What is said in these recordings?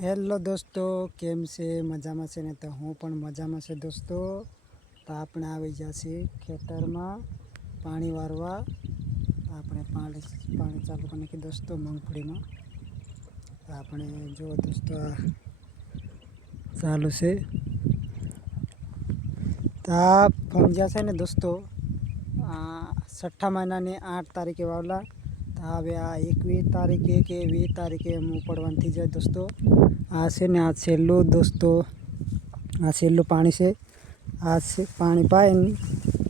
Hello દોસ્તો, કેમ છે? મજામાં છે ને? તો હું પણ મજામાં છે દોસ્તો. તો આપણે આવી જશે ખેતરમાં પાણી વારવા. આપણે પાણી ચાલુ કરી નાખીએ દોસ્તો મગફળીમાં. તો આપણે જો દોસ્તો આ ચાલુ છે. તો આ સમજ્યા છે ને દોસ્તો, આ 6 મહિનાની 8 તારીખે વાવલા. તો હવે આ 21 તારીખે કે 20 તારીખે પડવાનું થઈ જાય દોસ્તો. આ છે ને આ છેલ્લું દોસ્તો, આ છેલ્લું પાણી છે. આ પાણી પાઈને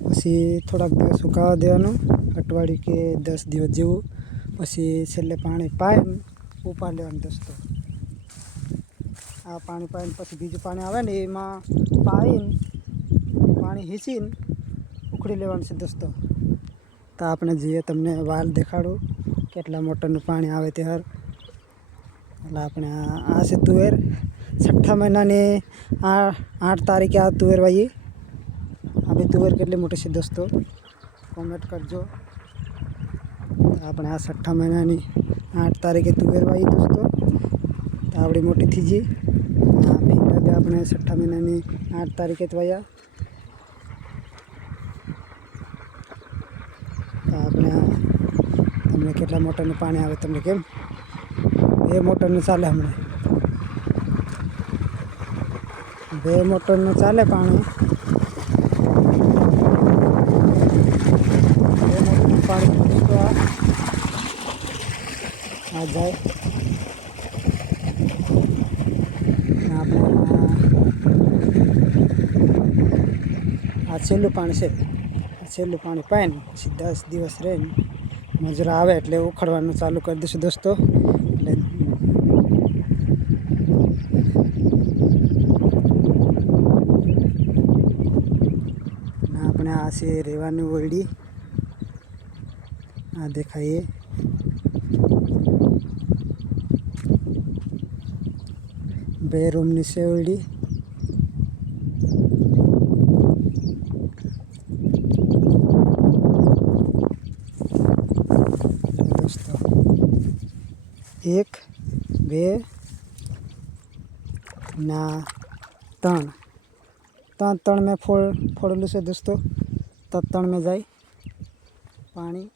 પછી થોડાક દિવસ સુકાવા દેવાનું, અઠવાડિયું કે 10 દિવસ જેવું. પછી છેલ્લે પાણી પાઈને ઉપાડ લેવાનું દોસ્તો. આ પાણી પાઈને પછી બીજું પાણી આવે ને એમાં પાણી હીચીને ઉખડી લેવાનું છે દોસ્તો. તો આપણે જઈએ, તમને વાલ દેખાડું કેટલા મોટરનું પાણી આવે તે હર. એટલે આપણે આ છે તુવેર. 6 મહિનાની 8 તારીખે આ તુવેર વાવી. આ બી તુવેર કેટલી મોટી છે દોસ્તો, કોમેન્ટ કરજો. આપણે આ 6 મહિનાની 8 તારીખે તુવેર વાવી દોસ્તો. તો આપણી મોટી થઈ ગઈ. આ ભીંડા બી આપણે 6 મહિનાની 8 તારીખે જ વાવ્યા. તો આપણે તમને કેટલા મોટરનું પાણી આવે તમને કેમ 2 મોટરનું ચાલે. હમણાં 2 મોટરનું ચાલે પાણી. 2 મોટરનું પાણી તો આ જાય. આપણે આ છેલ્લું પાણી છે. છેલ્લું પાણી પાઈને પછી 10 દિવસ રહીને મજૂર આવે એટલે ઉખડવાનું ચાલુ કરી દઈશું દોસ્તો. એટલે આપણે આ છે રહેવાની ઓરડી, આ દેખાઈએ. બે રૂમની છે ઓરડી. દોસ્તો 1 2 ના 3 મેં ફોડેલું છે દોસ્તો. તો 3 મેં જાય પાણી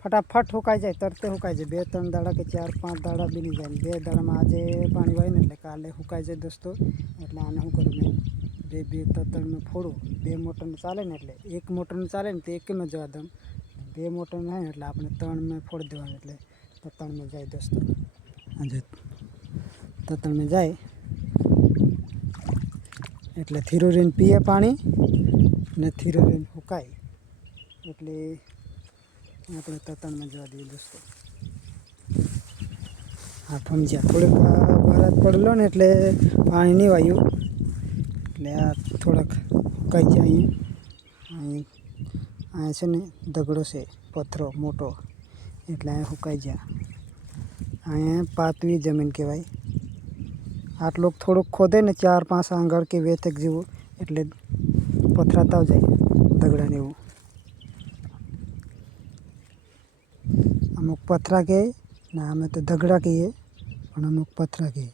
ફટાફટ સુકાઈ જાય, તરતે સુકાઈ જાય. 2-3 દાડા કે 4-5 દાડા બી નહીં જાય. 2 દાડામાં આજે પાણી વાય ને એટલે કાલે સુકાઈ જાય દોસ્તો. એટલે આને શું કરું મેં 2-3 મેં ફોડું. 2 મોટરનું ચાલે ને એટલે 1 મોટરનું ચાલે ને તો 1 મેં જવા દઉં. 2 મોટરનું થાય ને એટલે આપણે 3 મેં ફોડી દેવાનું. એટલે તો 3 મેં જાય દોસ્તો. આજે તો 3 મેં જાય એટલે થીરું રહીને પીએ પાણી ને થીરું રહીને સુકાય. એટલે આપણે તતણમાં જવા દઈએ દોસ્તો. હા સમજ્યા. થોડીક વરસાદ પડેલો ને એટલે પાણી નહીં વાયું એટલે આ થોડાક સુકાઈ જાય. અહીંયા છે ને દગડો છે, પથ્થરો મોટો, એટલે અહીંયા સુકાઈ જાય. અહીંયા પાતળી જમીન કહેવાય. આટલું થોડુંક ખોદે ને 4-5 આંગળ કે વેતક જેવું એટલે પથરાતા જાય દગડાને એવું. અમુક પથરા કહે ને અમે તો દગડા કહીએ, પણ અમુક પથરા કહે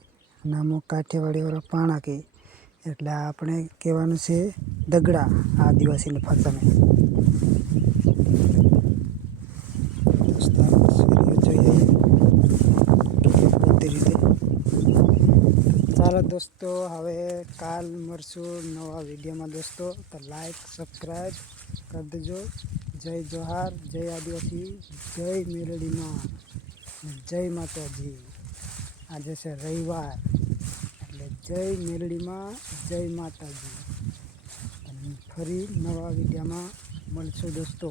અને અમુક કાઠિયાવાડીવાળા પાણા કહે. એટલે આપણે કહેવાનું છે દગડા આદિવાસીને ભાષામાં. જોઈએ બધી રીતે. ચાલો દોસ્તો, હવે કાલ મળશું નવા વિડીયોમાં દોસ્તો. તો લાઈક સબસ્ક્રાઈબ કરી દેજો. જય જોહાર, જય આદિવાસી, જય મેલડીમાં, જય માતાજી. આજે છે રવિવાર એટલે જય મેલડીમાં, જય માતાજી. ફરી નવા વિડીયોમાં મળશું દોસ્તો.